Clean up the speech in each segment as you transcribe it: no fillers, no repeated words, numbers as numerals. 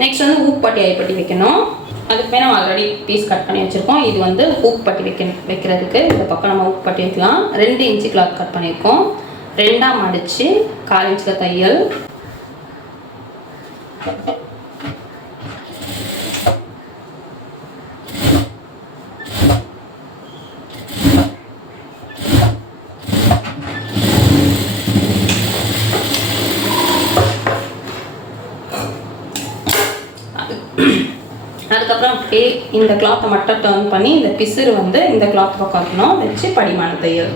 Next வந்து ஊப்பட்டி ஐப்பட்டி வைக்கணும். அதுக்குமே நம்ம ஆல்ரெடி பீஸ் கட் பண்ணி வச்சுருக்கோம். இது வந்து ஊப்பட்டி வைக்கிறதுக்கு இந்த பக்கம் நம்ம ஊப்பட்டி வைக்கலாம். 2 இன்ச்சு கிளாத் கட் பண்ணியிருக்கோம். 2ஆக மடித்து 1/4 இன்ச்சில் தையல். அதுக்கப்புறம் அப்படியே இந்த கிளாத்தை மட்டும் டர்ன் பண்ணி இந்த பிசுறு வந்து இந்த கிளாத் பக்கம் இருக்கணும், வச்சு படிமான தையல்.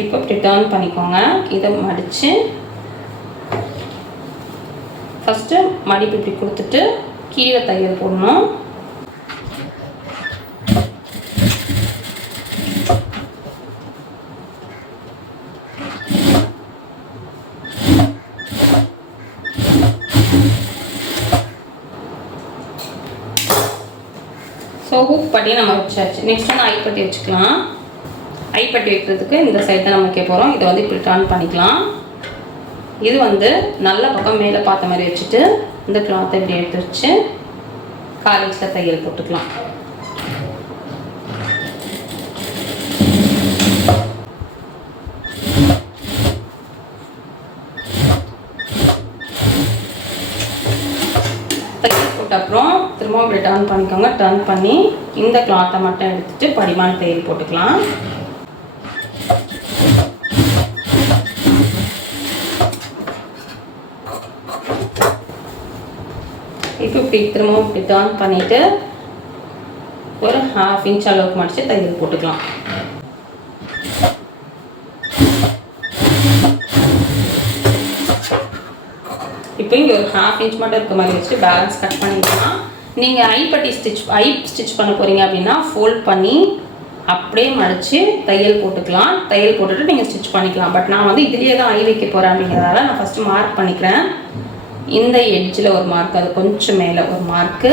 இப்போ இப்படி டர்ன் பண்ணிக்கோங்க. இதை மடித்து ஃபஸ்ட்டு மடிப்பு இப்படி கொடுத்துட்டு கீழே தையல் போடணும். ஸோ ஹூக் பட்டி நம்ம வச்சாச்சு. நெக்ஸ்ட் வந்து ஐப்பட்டி வச்சுக்கலாம். ஐப்பட்டி வைக்கிறதுக்கு இந்த சைடு தான் நம்ம வைக்க போகிறோம். இதை வந்து இப்படி டர்ன் பண்ணிக்கலாம். இது வந்து நல்ல பக்கம் மேலே பார்த்த மாதிரி வச்சுட்டு இந்த கிளாத்தை இப்படி எடுத்து வச்சு 1/4 இன்ச்சில் தையல் போட்டுக்கலாம். அப்புறம் திரும்ப இப்படி டர்ன் பண்ணிக்கோங்க. டர்ன் பண்ணி இந்த கிளாத்தை மட்டும் எடுத்துட்டு படிமான தையல் போட்டுக்கலாம். இப்போ இப்படி திரும்பவும் இப்படி டர்ன் பண்ணிட்டு ஒரு 1/2 இன்ச் அளவுக்கு மடித்து தையல் போட்டுக்கலாம். இப்போ இங்கே ஒரு 1/2 இன்ச் மட்டும் இருக்க மாதிரி வச்சு பேலன்ஸ் கட் பண்ணிக்கலாம். நீங்கள் ஐப்பட்டி ஸ்டிச் பண்ண போகிறீங்க அப்படின்னா ஃபோல்ட் பண்ணி அப்படியே மடித்து தையல் போட்டுக்கலாம். தையல் போட்டுட்டு நீங்கள் ஸ்டிச் பண்ணிக்கலாம். பட் நான் வந்து இதுலேயே தான் ஐ வைக்க போகிறேன் அப்படிங்கிறதால நான் ஃபஸ்ட்டு மார்க் பண்ணிக்கிறேன். இந்த எட்ஜில் ஒரு மார்க், அது கொஞ்சம் மேலே ஒரு மார்க்கு,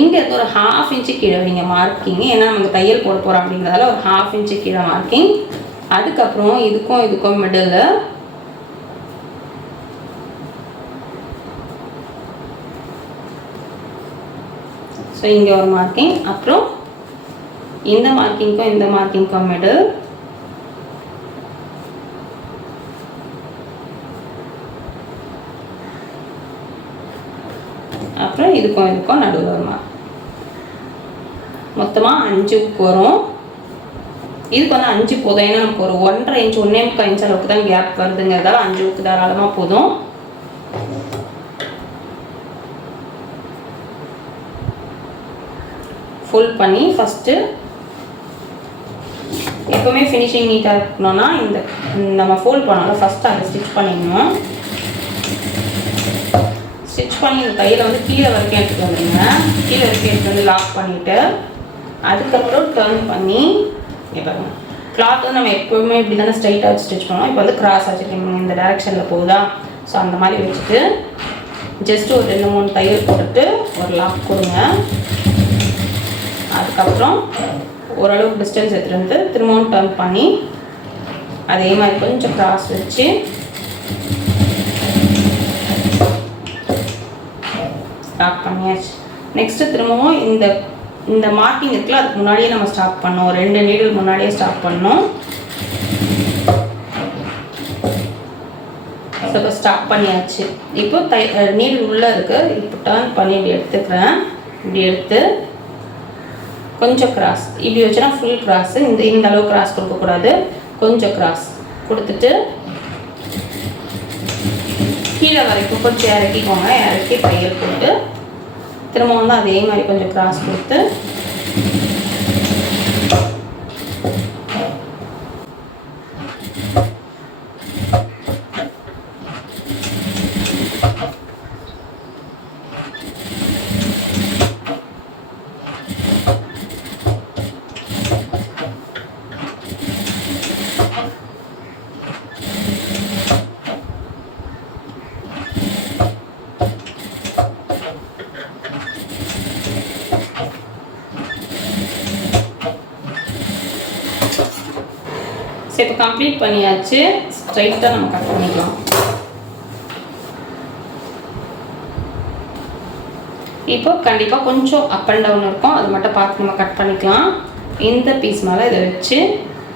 இங்கே இருக்க ஒரு 1/2 இன்ச்சு கீழே வைங்க மார்க்கிங். ஏன்னா நம்ம தையல் போட போகிறோம் அப்படிங்கிறதால ஒரு 1/2 இன்ச்சு கீழே மார்க்கிங். அதுக்கப்புறம் இதுக்கும் மிடில் ஸோ இங்கே ஒரு மார்க்கிங். அப்புறம் இந்த மார்க்கிங்க்கும் மிடில். அப்புறம் இதுக்கும் நடுவில் ஒரு மார்க். மொத்தமாக 5 வரும். இதுக்கு வந்து 5 போதும். ஏன்னா நமக்கு ஒரு 1.5 இன்ச் 1.25 இன்ச் அளவுக்கு தான் கேப் வருதுங்கிறதால 5 தாராளமாக போதும். ஃபுல் பண்ணி ஃபஸ்ட்டு எப்போவுமே ஃபினிஷிங் நீட்டாக இருக்கணும்னா இந்த நம்ம ஃபோல்ட் பண்ணோம்ல ஃபஸ்ட்டு அதை ஸ்டிச் பண்ணிடணும். ஸ்டிச் பண்ணி இந்த தையலை வந்து கீழே வரைக்கும் எடுத்துகிட்டு வந்துடுங்க. கீழே வரைக்கும் எடுத்து வந்து லாக் பண்ணிவிட்டு அதுக்கப்புறம் டர்ன் பண்ணி பாருங்க கிளாத் வந்து நம்ம எப்போவுமே இப்படி தானே ஸ்ட்ரைட்டாக வச்சு ஸ்டிச் பண்ணுவோம். இப்போ வந்து கிராஸ் வச்சுருக்கீங்க இந்த டைரெக்ஷனில் போகுதா. ஸோ அந்த மாதிரி வச்சுட்டு ஜஸ்ட் ஒரு 2-3 தையல் போட்டுட்டு ஒரு லாக் கொடுங்க. அதுக்கப்புறம் ஓரளவுக்கு டிஸ்டன்ஸ் எடுத்துகிட்டு வந்து திரும்பவும் டர்ன் பண்ணி அதே மாதிரி கொஞ்சம் கிராஸ் வச்சு ஸ்டார்ட் பண்ணியாச்சு. நெக்ஸ்ட்டு திரும்பவும் இந்த மார்க்கிங் இருக்குல்ல அதுக்கு முன்னாடியே நம்ம ஸ்டார்ட் பண்ணோம். 2 நீடில் முன்னாடியே ஸ்டார்ட் பண்ணோம். இப்போ ஸ்டார்ட் பண்ணியாச்சு. இப்போ நீடில் உள்ளே இருக்குது. இப்போ டர்ன் பண்ணி இப்படி எடுத்துக்கிறேன். இப்படி எடுத்து கொஞ்சம் கிராஸ் இப்படி வச்சுனா ஃபுல் கிராஸு. இந்த அளவு கிராஸ் கொடுக்கக்கூடாது. கொஞ்சம் கிராஸ் கொடுத்துட்டு கீழே வரைக்கும் கொஞ்சம் இறக்கிக்கோங்க. இறக்கி தையல் போட்டு திரும்ப வந்து அதே மாதிரி கொஞ்சம் கிராஸ் கொடுத்து ஸோ இப்போ கம்ப்ளீட் பண்ணியாச்சு. ஸ்ட்ரைட்டாக நம்ம கட் பண்ணிக்கலாம். இப்போ கண்டிப்பாக கொஞ்சம் அப் அண்ட் டவுன் இருக்கும், அது மட்டும் பார்த்து நம்ம கட் பண்ணிக்கலாம். இந்த பீஸ் மேலே இதை வச்சு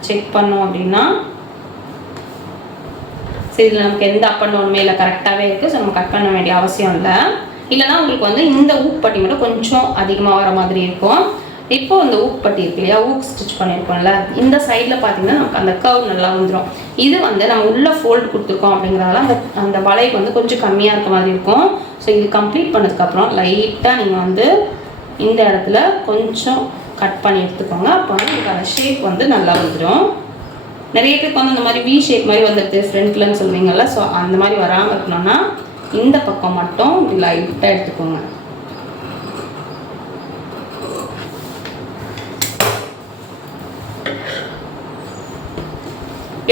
செக் பண்ணோம் அப்படின்னா சரி இதில் நமக்கு எந்த அப் அண்ட் டவுனுமே இல்லை, கரெக்டாகவே இருக்குது. ஸோ நம்ம கட் பண்ண வேண்டிய அவசியம் இல்லை. இல்லைனா உங்களுக்கு வந்து இந்த ஊக்பட்டி மட்டும் கொஞ்சம் அதிகமாக வர மாதிரி இருக்கும். இப்போ இந்த ஊக்பட்டி இருக்கு இல்லையா, ஊக் ஸ்டிச் பண்ணியிருக்கோம்ல, இந்த சைடில் பார்த்தீங்கன்னா நமக்கு அந்த கர்வ் நல்லா வந்துடும். இது வந்து நம்ம உள்ளே ஃபோல்டு கொடுத்துருக்கோம் அப்படிங்கிறதால அந்த வளைவு வந்து கொஞ்சம் கம்மியாக இருக்க மாதிரி இருக்கும். ஸோ இது கம்ப்ளீட் பண்ணதுக்கப்புறம் லைட்டாக நீங்கள் வந்து இந்த இடத்துல கொஞ்சம் கட் பண்ணி எடுத்துக்கோங்க. அப்போ வந்து உங்களுக்கு அந்த ஷேப் வந்து நல்லா வந்துடும். நிறைய பேருக்கு வந்து அந்த மாதிரி வி ஷேப் மாதிரி வந்துடுது ஃப்ரண்ட்லன்னு சொல்லுவீங்கள்ல, ஸோ அந்த மாதிரி வராமல் இருக்கணும்னா இந்த பக்கம் மட்டும் லைட்டாக எடுத்துக்கோங்க.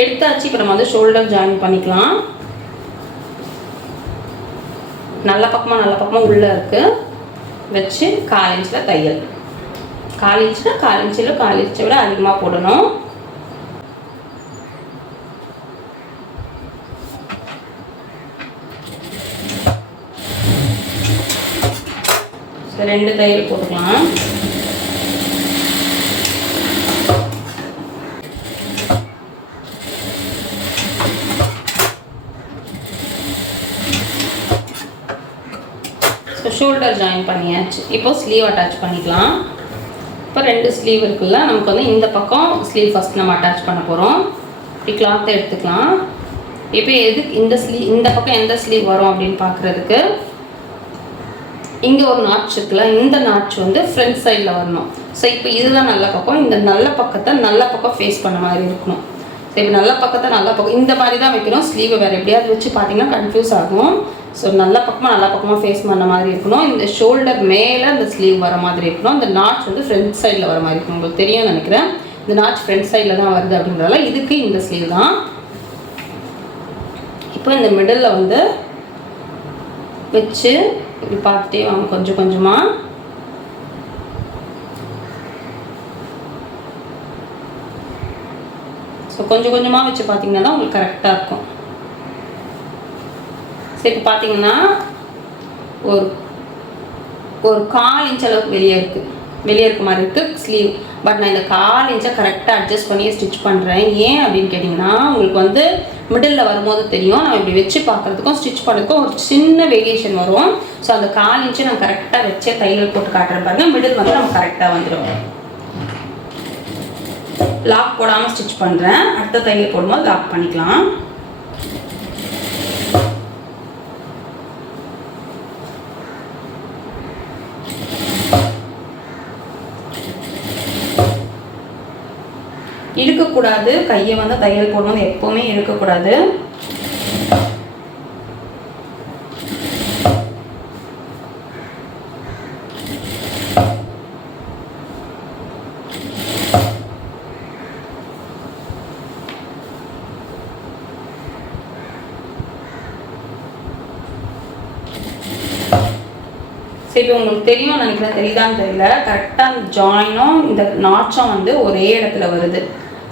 எடுத்தாச்சு. இப்போ நம்ம வந்து ஷோல்டர் ஜாயின் பண்ணிக்கலாம். நல்ல பக்கமாக உள்ளே இருக்குது வச்சு 1/4 இன்ச்சில் தையல். 1/4 இன்ச்சுனா 1/4 இன்ச்சில் 1/4 இன்ச்சை விட அதிகமாக போடணும். ரெண்டு தையல் போட்டுக்கலாம். ஷோல்டர் ஜாயின் பண்ணியாச்சு. இப்போ ஸ்லீவ் அட்டாச் பண்ணிக்கலாம். இப்போ 2 ஸ்லீவ் இருக்குல்ல, நமக்கு வந்து இந்த பக்கம் ஸ்லீவ் ஃபஸ்ட் நம்ம அட்டாச் பண்ண போகிறோம். இப்படி கிளாத்தை எடுத்துக்கலாம். இப்போ எதுக்கு இந்த பக்கம் எந்த ஸ்லீவ் வரும் அப்படின்னு பார்க்குறதுக்கு இங்கே ஒரு நாட்ச் இருக்குல்ல, இந்த நாட்ச் வந்து ஃப்ரண்ட் சைடில் வரணும். ஸோ இப்போ இதுதான் நல்ல பக்கம். இந்த நல்ல பக்கத்தை நல்ல பக்கம் ஃபேஸ் பண்ண மாதிரி இருக்கணும். ஸோ இப்போ நல்ல பக்கம் இந்த மாதிரி தான் வைக்கணும். ஸ்லீவை வேறு எப்படியாவது வச்சு பார்த்தீங்கன்னா கன்ஃபியூஸ் ஆகும். ஸோ நல்ல பக்கமாக ஃபேஸ் பண்ண மாதிரி இருக்கணும். இந்த ஷோல்டர் மேலே இந்த ஸ்லீவ் வர மாதிரி இருக்கணும். இந்த நாட்ச் வந்து ஃப்ரண்ட் சைடில் வர மாதிரி இருக்கணும். உங்களுக்கு தெரியும்னு நினைக்கிறேன். இந்த நாட்ச் ஃப்ரண்ட் சைடில் தான் வருது அப்படின்றதால இதுக்கு இந்த ஸ்லீவ் தான். இப்போ இந்த மிடில் வந்து வச்சு இப்படி பார்த்துட்டே வாங்க கொஞ்சம் கொஞ்சமாக. ஸோ கொஞ்சம் கொஞ்சமாக வச்சு பார்த்தீங்கன்னா தான் உங்களுக்கு கரெக்டாக இருக்கும். சரி இப்போ பார்த்தீங்கன்னா ஒரு 1/4 இன்ச் அளவுக்கு வெளியே இருக்க மாதிரி இருக்குது ஸ்லீவ். பட் நான் இந்த 1/4 இன்ச்சை கரெக்டாக அட்ஜஸ்ட் பண்ணி ஸ்டிச் பண்ணுறேன். ஏன் அப்படின்னு கேட்டிங்கன்னா உங்களுக்கு வந்து மிடில் வரும்போது தெரியும். நம்ம இப்படி வச்சு பார்க்குறதுக்கும் ஸ்டிச் பண்ணுறதுக்கும் ஒரு சின்ன வேரியேஷன் வரும். ஸோ அந்த 1/4 இன்ச்சை நான் கரெக்டாக வச்சே தையல் போட்டு காட்டுறேன் பாருங்கள். மிடில் வந்து நம்ம கரெக்டாக வந்துடும். லாக் போடாமல் ஸ்டிச் பண்ணுறேன். அடுத்த தையல் போடும்போது லாக் பண்ணிக்கலாம். இழுக்கக்கூடாது. கையை வந்து தையல் போடும்போது எப்போவுமே இழுக்கக்கூடாது. சரி உங்களுக்கு தெரியும் நினைக்கிறேன், தெரியுதான்னு தெரியல. கரெக்டாக அந்த ஜாயினும் இந்த நாட்சும் வந்து ஒரே இடத்துல வருது.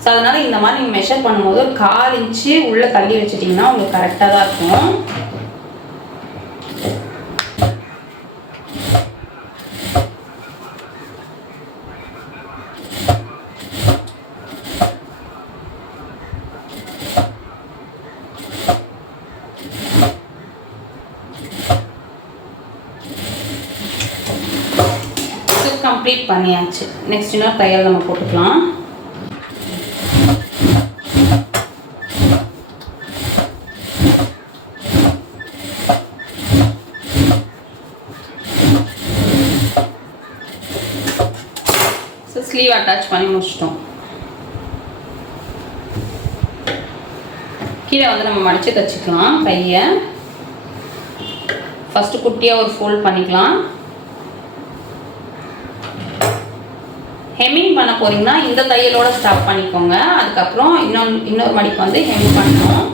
ஸோ அதனால் இந்த மாதிரி நீங்கள் மெஷர் பண்ணும்போது 1/4 இன்ச்சு உள்ளே தள்ளி வச்சிட்டிங்கன்னா உங்களுக்கு கரெக்டாக தான் இருக்கும். கம்ப்ளீட் பண்ணியாச்சு. நெக்ஸ்ட் இன்னொரு தையல் நம்ம போட்டுக்கலாம். ஸ்லீவ் அட்டாச் பண்ணி முடிச்சிட்டோம். கீழே வந்து நம்ம மடித்து தைச்சிக்கலாம். கையை ஃபஸ்ட்டு குட்டியாக ஒரு ஃபோல்ட் பண்ணிக்கலாம். ஹெம்மிங் பண்ண போறீங்கன்னா இந்த தையலோட ஸ்டாப் பண்ணிக்கோங்க. அதுக்கப்புறம் இன்னொரு மடிப்பு வந்து ஹெம்மிங் பண்ணணும்.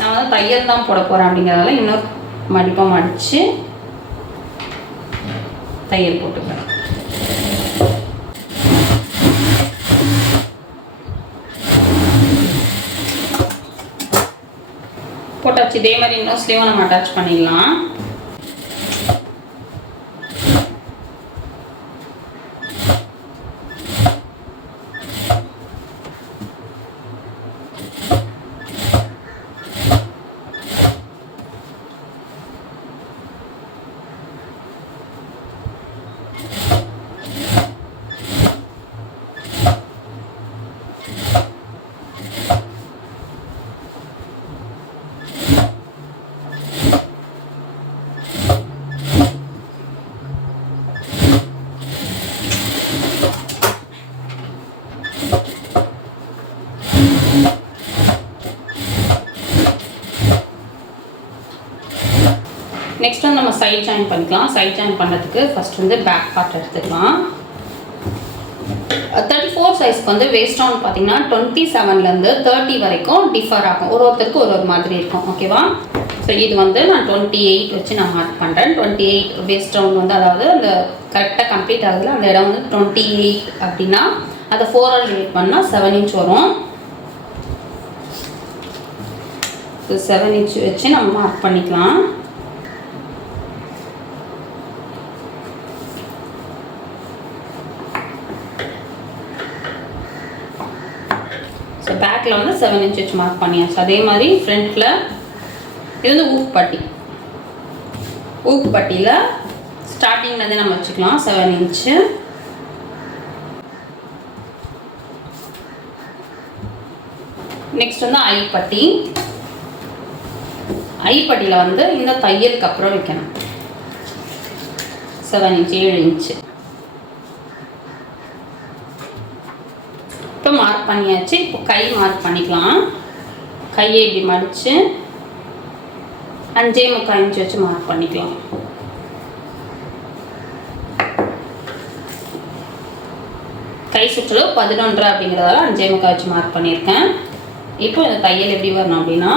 நான் வந்து தையல் தான் போட போறேன் அப்படிங்கிறதால இன்னொரு மடிப்பாக மடித்து தையல் போட்டுக்கிறேன். போட்டாச்சு. இதே மாதிரி இன்னும் ஸ்லீவும் நம்ம அட்டாச் பண்ணிடலாம். நெக்ஸ்ட் வந்து நம்ம சைட் ஜாயின் பண்ணிக்கலாம். சைட் ஜாயின் பண்ணுறதுக்கு ஃபர்ஸ்ட் வந்து பேக் பார்ட் எடுத்துக்கலாம். 34 சைஸ்க்கு வந்து வேஸ்ட் ரவுண்ட் பார்த்தீங்கன்னா 27லேருந்து 30 வரைக்கும் டிஃபர் ஆகும். ஒருத்தருக்கு ஒரு மாதிரி இருக்கும். ஓகேவா? ஸோ இது வந்து நான் 28 வச்சு நான் மார்க் பண்ணுறேன். 28 வேஸ்ட் ரவுண்ட் வந்து அதாவது அந்த கரெக்டாக கம்ப்ளீட் ஆகுதுல அந்த இடம் வந்து 28 அப்படின்னா அதை 4 டிவைட் பண்ணால் 7 இன்ச் வரும். 7 இன்ச் வச்சு நம்ம மார்க் பண்ணிக்கலாம். ஸோ பேக்கில் வந்து 7 இன்ச் வச்சு மார்க் பண்ணியாச்சு. அதே மாதிரி ஃப்ரண்ட்டில் இது வந்து ஊக்குப்பட்டி. ஊக்குப்பட்டியில் ஸ்டார்டிங்லேருந்து நம்ம வச்சுக்கலாம் 7 இன்ச்சு. நெக்ஸ்ட் வந்து ஐப்பட்டி. ஐப்பட்டியில் வந்து இந்த தையலுக்கு அப்புறம் வைக்கணும் 7 இன்ச்சு 7 இன்ச்சு. இப்போ மார்க் பண்ணியாச்சு. இப்போ கை மார்க் பண்ணிக்கலாம். கையை இப்படி மடித்து 5.25 இன்ச் வச்சு மார்க் பண்ணிக்கலாம். கை சுற்றளவு 11 அப்படிங்கிறதால 5.25 வச்சு மார்க் பண்ணியிருக்கேன். இப்போ இந்த தையல் எப்படி வரணும் அப்படின்னா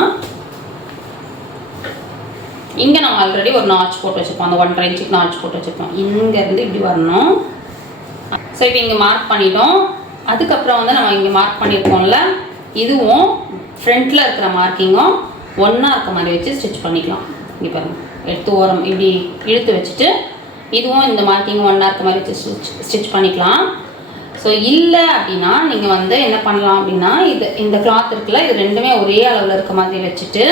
இங்கே நம்ம ஆல்ரெடி ஒரு நாச் போட்டு வச்சுருப்போம். அந்த 1.5 இன்ச்சுக்கு நாச் போட்டு வச்சுருப்போம். இங்கேருந்து இப்படி வரணும். ஸோ இப்போ இங்கே மார்க் பண்ணிட்டோம். அதுக்கப்புறம் வந்து நம்ம இங்கே மார்க் பண்ணியிருக்கோம்ல இதுவும் ஃப்ரண்ட்டில் இருக்கிற மார்க்கிங்கும் ஒன்றா இருக்க மாதிரி வச்சு ஸ்டிச் பண்ணிக்கலாம். இங்கே பாருங்கள், எடுத்து ஓரம் இப்படி இழுத்து வச்சுட்டு இதுவும் இந்த மார்க்கிங்கும் ஒன்றா இருக்க மாதிரி வச்சு ஸ்டிச் பண்ணிக்கலாம். ஸோ இல்லை அப்படின்னா நீங்கள் வந்து என்ன பண்ணலாம் அப்படின்னா இந்த கிளாத் இருக்குல்ல இது ரெண்டுமே ஒரே அளவில் இருக்க மாதிரி வச்சுட்டு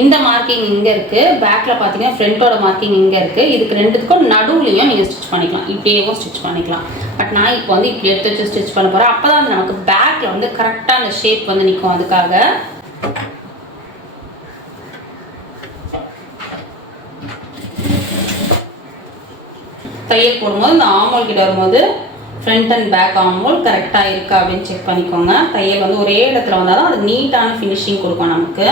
இந்த மார்க்கிங் இங்கே இருக்குது, பேக்கில் பார்த்தீங்கன்னா ஃப்ரண்ட்டோட மார்க்கிங் இங்கே இருக்குது. இதுக்கு ரெண்டுத்துக்கும் நடுவுலையும் நீங்கள் ஸ்டிச் பண்ணிக்கலாம். இப்படியேவும் ஸ்டிச் பண்ணிக்கலாம். பட் நான் இப்போ வந்து இப்படி எடுத்து வச்சு ஸ்டிச் பண்ண போகிறேன். அப்போ தான் நமக்கு பேக்கில் வந்து கரெக்டாக அந்த ஷேப் வந்து நிற்கும். அதுக்காக தையல் போடும்போது இந்த ஆமோல் கிட்ட வரும்போது ஃப்ரண்ட் அண்ட் பேக் ஆமோல் கரெக்டாக இருக்கா அப்படின்னு செக் பண்ணிக்கோங்க. தையல் வந்து ஒரே இடத்துல வந்தால் தான் அது நீட்டான ஃபினிஷிங் கொடுக்கும் நமக்கு.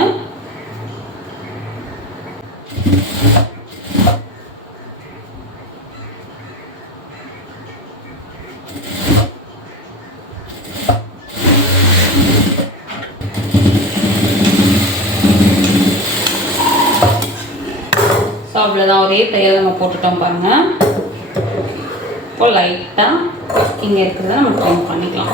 ஸோ அவ்வளோதான், ஒரே தையல் நம்ம போட்டுட்டோம் பாருங்கள். இப்போ லைட்டாக இங்கே இருக்கிறத நம்ம ட்ரிம் பண்ணிக்கலாம்.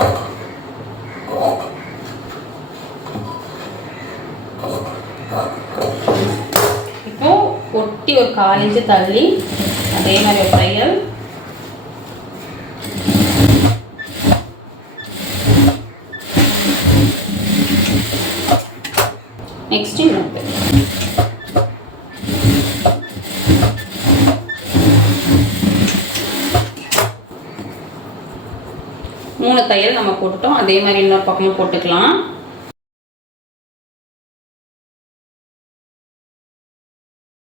இப்போ ஒட்டி ஒரு 1/4 இன்ச்சு தள்ளி அதே மாதிரி ஒரு தையல். நெக்ஸ்ட் இன்னொரு 3 தையல் நம்ம போட்டுட்டோம். அதே மாதிரி இன்னொரு பக்கமும் போட்டுக்கலாம்.